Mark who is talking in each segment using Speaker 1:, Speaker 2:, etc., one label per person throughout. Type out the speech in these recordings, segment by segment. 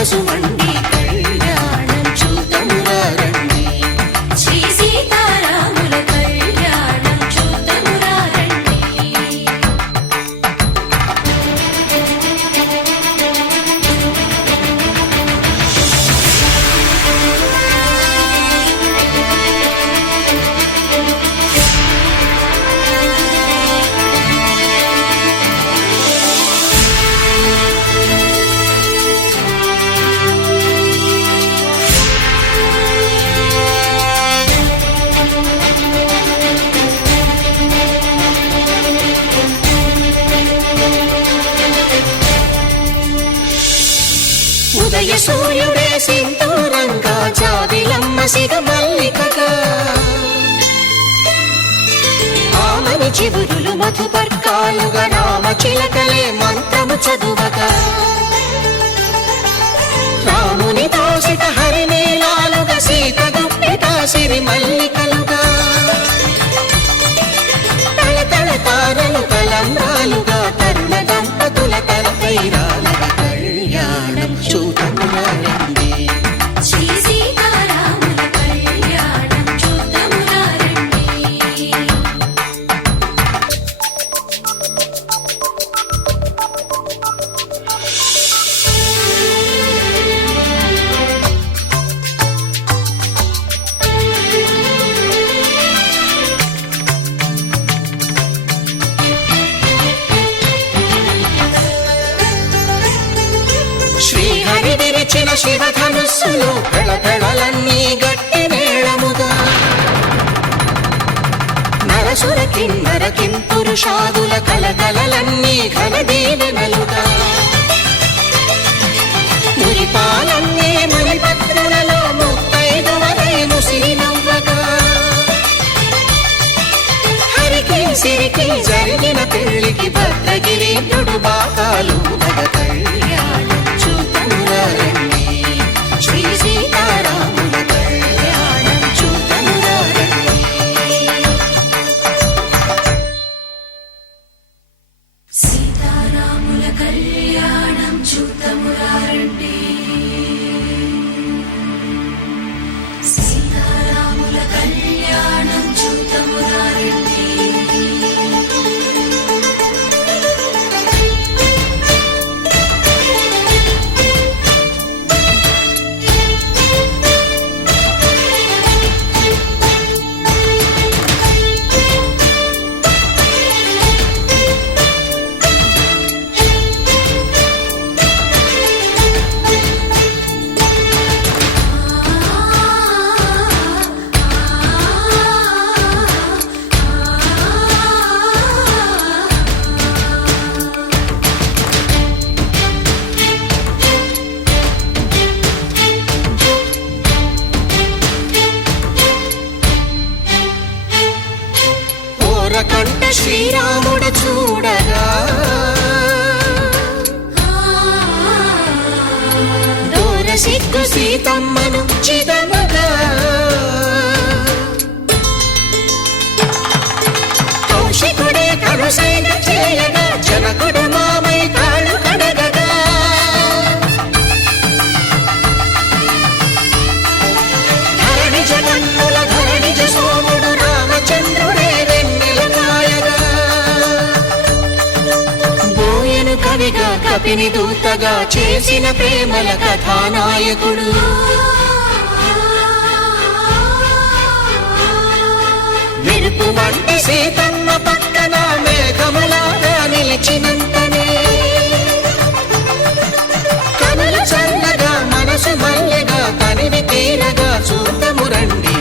Speaker 1: பசுமண் ఆమని చివురులు మధుపర్కాలుగా రామ చిలకలే మంత్రము చదువక. రాముని దోసిట హరినీలాలుగా సీత గుప్పిట సిరి మల్లికలుగా. తల తల తారలు తలంబ్రాలుగా తరుణ దంపతుల తలపైరాలుగా కళ్యాణం చూత విరిచిన శివధనుస్సులు పెళపెళలన్నీ గట్టి మేళముగా. నరసుర కిన్నర కిం పురుషాదుల కలకలలన్నీ ఘన దీవెనలుగా. మురిపాలన్నీ మణిపత్రులలో ముత్తైదువలై ముసిరి నవ్వగా హరికి సిరికి జరిగిన పెళ్ళికి భద్రగిరీంద్రుడు బాకాలు నగ పాపిని దూతగా చేసిన ప్రేమల కథానాయకుడు. మెరుపు వంటి సీతమ్మ పక్కన మేఘములాగా నిలిచినంతనే. కనులు చల్లగా మనసు మల్లెగా తనివి తీరగా చూతము రండి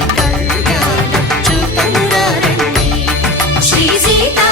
Speaker 1: చూతము రండి
Speaker 2: శ్రీ సీతారాముల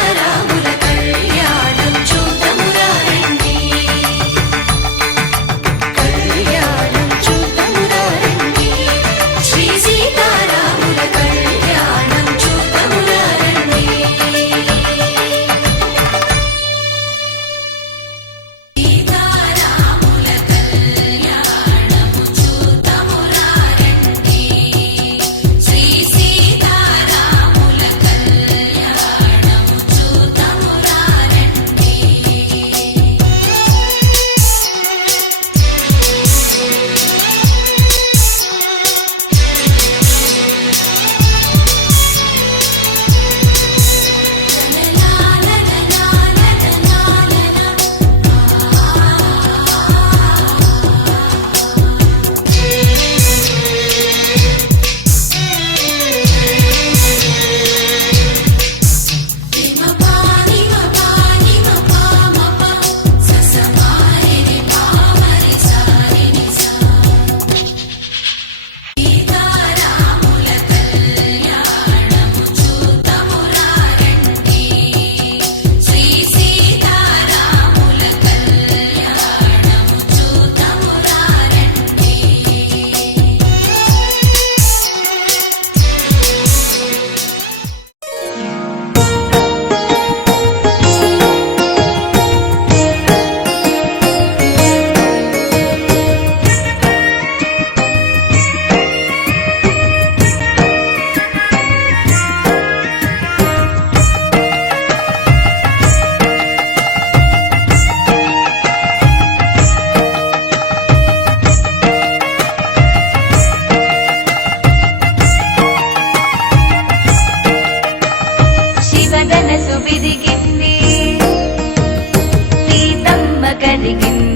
Speaker 3: కలిగింది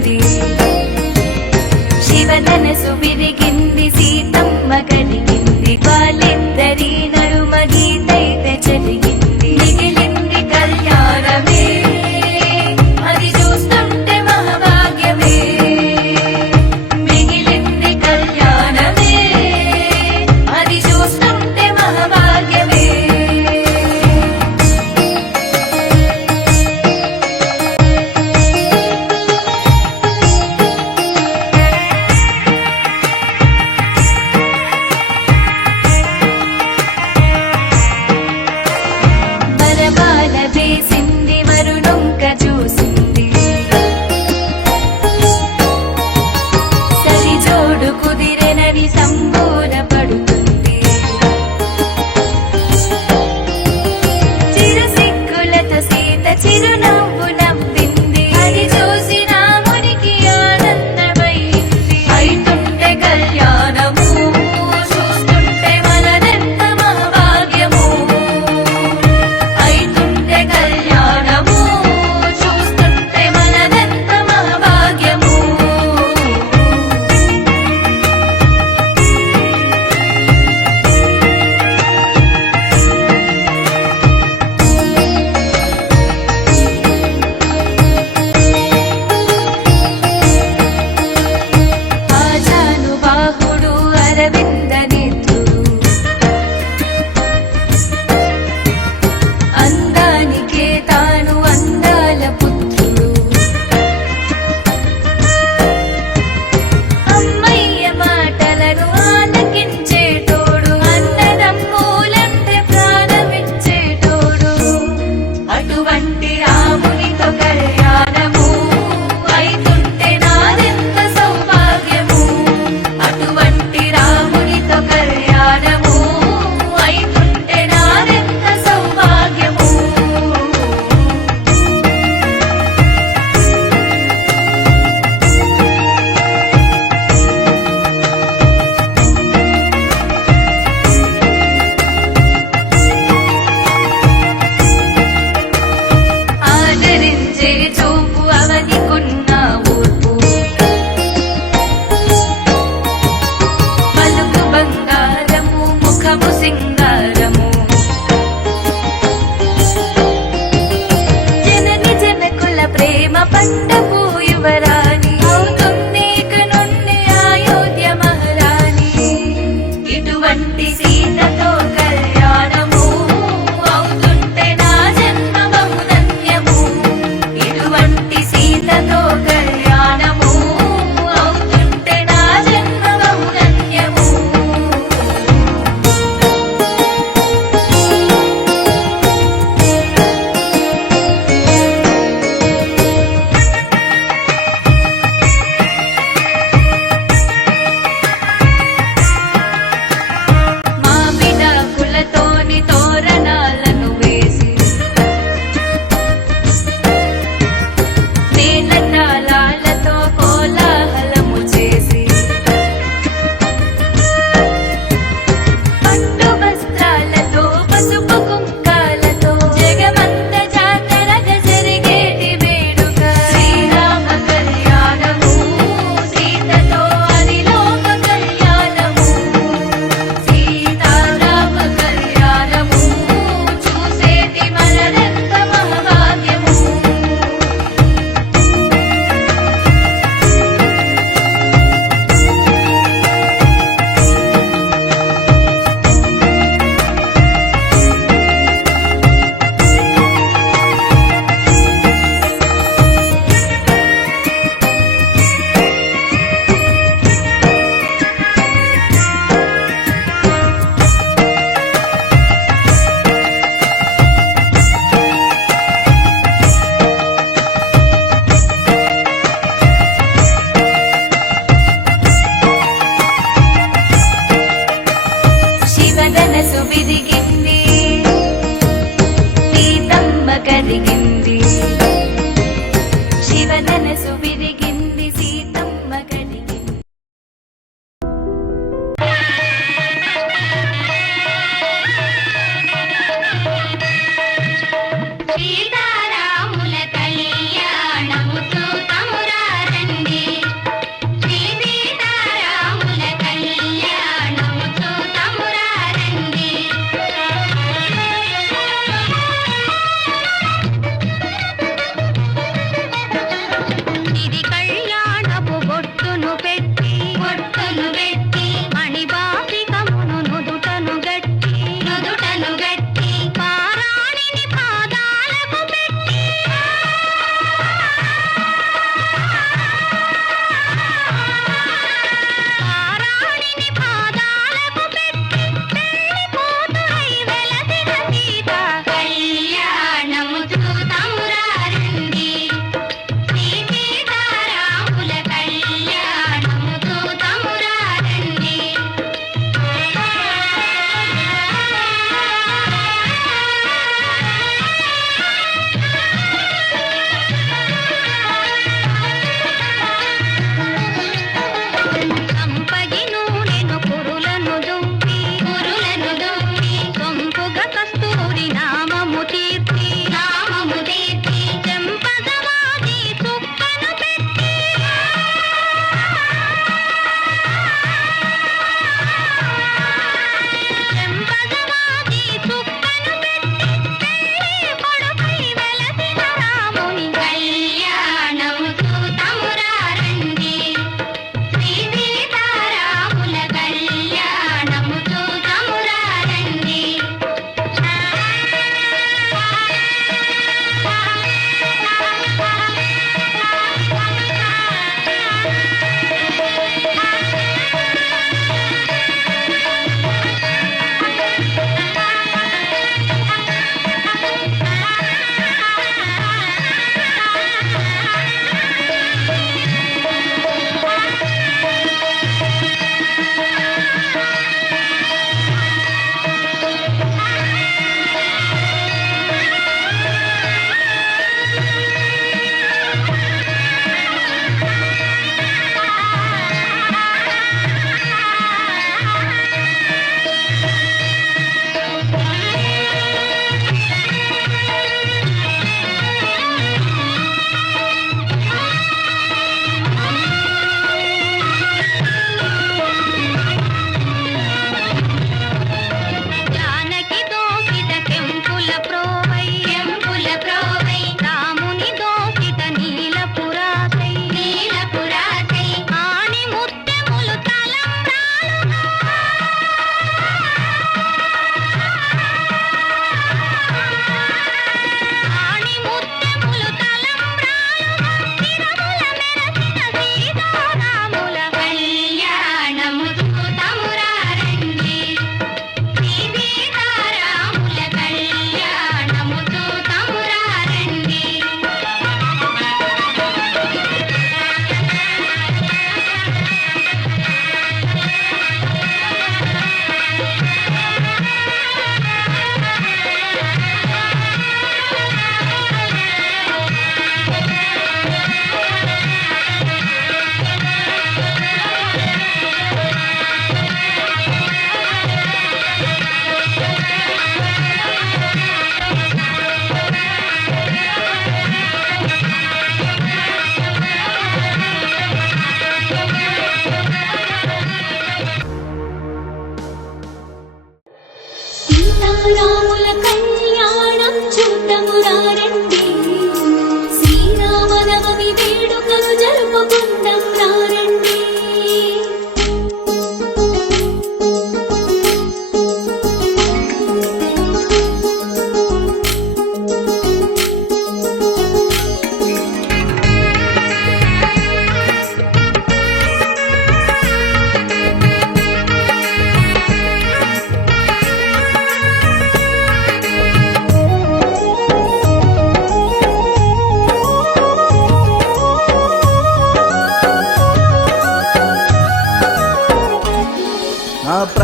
Speaker 4: 不。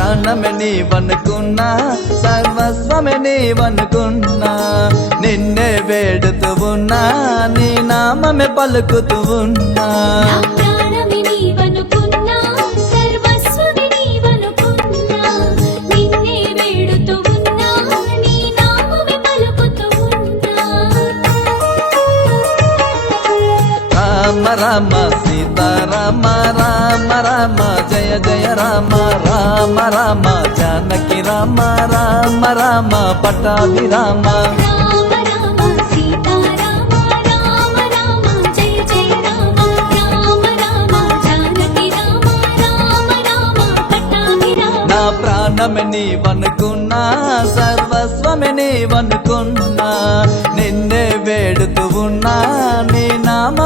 Speaker 4: ప్రాణమే నీవనుకున్నా సర్వస్వమే నీవనుకున్నా నిన్నే వేడుతూ ఉన్నా నీ నామమే పలుకుతూ ఉన్నా.
Speaker 3: నా ప్రాణమి నీవనుకున్నా సర్వస్వమి నీవనుకున్నా నిన్నే వేడుతూ ఉన్నా నీ నామమే పలుకుతూ ఉన్నా.
Speaker 4: రామ రామ రామ రామ జయ జయ రామ రామ రామ జానకి రామ రామ రామ పటాభి రామ నా ప్రాణమే నీవనుకున్నా సర్వస్వమే నీవనుకున్నా నిన్నే వేడుతూ ఉన్నా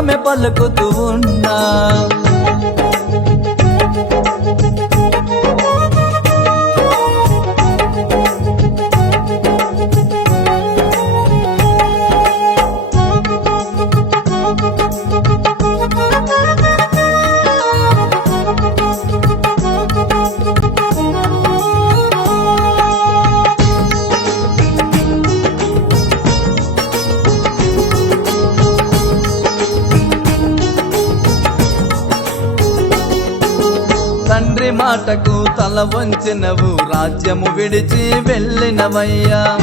Speaker 4: నీ నామమే పలుకుతూ ఉన్నా తండ్రి మాటకు తల వంచినవు. రాజ్యము విడిచి వెళ్ళినవయ్యా.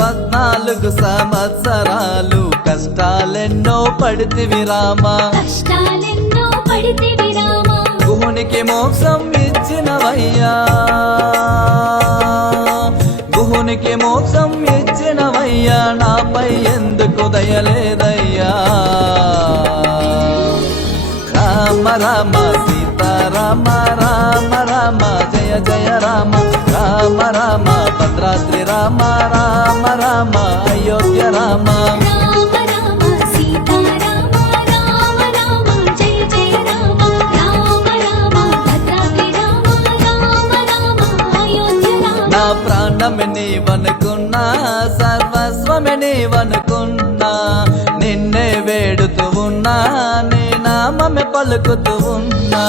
Speaker 4: పద్నాలుగు సంవత్సరాలు కష్టాలెన్నో పడితివి రామా.
Speaker 3: కష్టాలెన్నో పడితివి రామా.
Speaker 4: గుహునికి మోక్షం ఇచ్చినవయ్యా. గుహునికి మోక్షం ఇచ్చినవయ్యా. నాపై ఎందుకు దయలేదయ్యా రామ రామ సీతారామ రామ రామ జయ జయ రామ రామ రామ భద్రాద్రి రామ రామ రామ అయోధ్య రామ నా ప్రాణమే నీవనుకున్నా సర్వస్వమే నీవనుకున్నా నిన్నే వేడుతూ ఉన్నా నామమే పలుకుతూ ఉన్నా.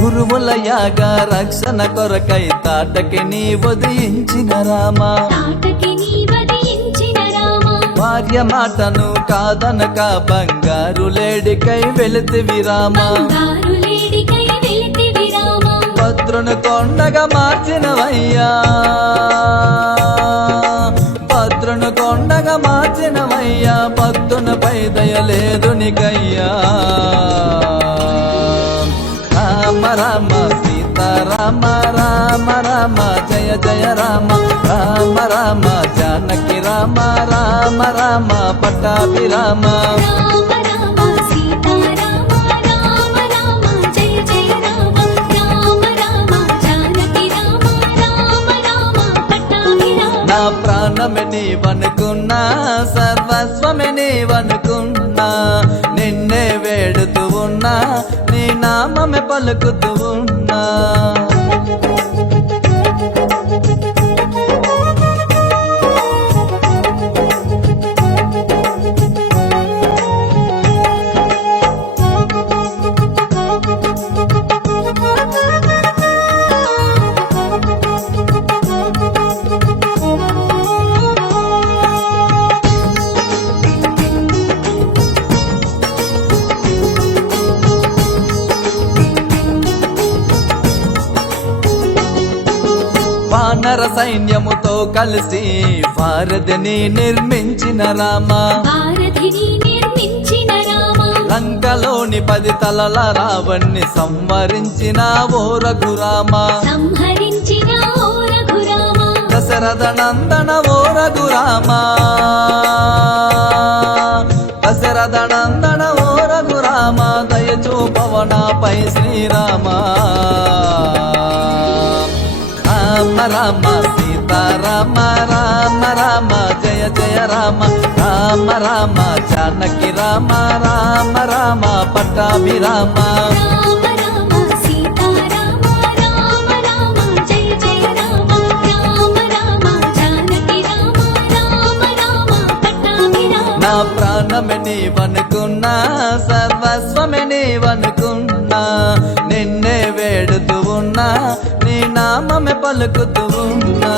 Speaker 4: గురువుల రక్షణ కొరకై తాటకి నీ వదిలించిన రామా. భార్య మాటను కాదనక బంగారు లేడికై వెళుతివి రామా.
Speaker 3: బంగారు లేడికై వెళితివి రామ.
Speaker 4: భద్రును కొండగా మార్చినవయ్యా. భద్రును కొండగా మార్చినవయ్యా. భక్తునిపై దయలేదు నీకయ్యా. రామ రామ సీతారామ రామ రామ జయ జయ రామ. రామ రామ జానకి రామ రామ రామ పట్టాభి రామ
Speaker 3: రామ రామ సీతారామ రామ రామ జయ జయ రామ. రామ రామ జానకి రామ రామ రామ పట్టాభి రామ
Speaker 4: నా ప్రాణమే నీవనుకున్నా సర్వస్వమే నీవనుకున్నా. నిన్నే వేడుతూ ఉన్నా నీ నామమే పలుకుతూ ఉన్నా. సైన్యముతో కలిసి భారతిని నిర్మించిన రామ. లంకలోని పది తలల రావణ్ణి
Speaker 3: సంహరించిన ఓ రఘురామ.
Speaker 4: దశరథ నందన ఓ రఘురామ. దశరథ నందన ఓ రఘురామ దయచూపవనాపై శ్రీరామ. రామ రామ సీతారామ రామ రామ జయ జయ రామ రామ రామ జానకి రామ రామ రామ పట్టాభిరామ నా ప్రాణమే నీవనుకున్నా సర్వస్వమే నీవనుకున్నా నిన్నే వేడుతూ ఉన్నా పలుకుతూ ఉన్నా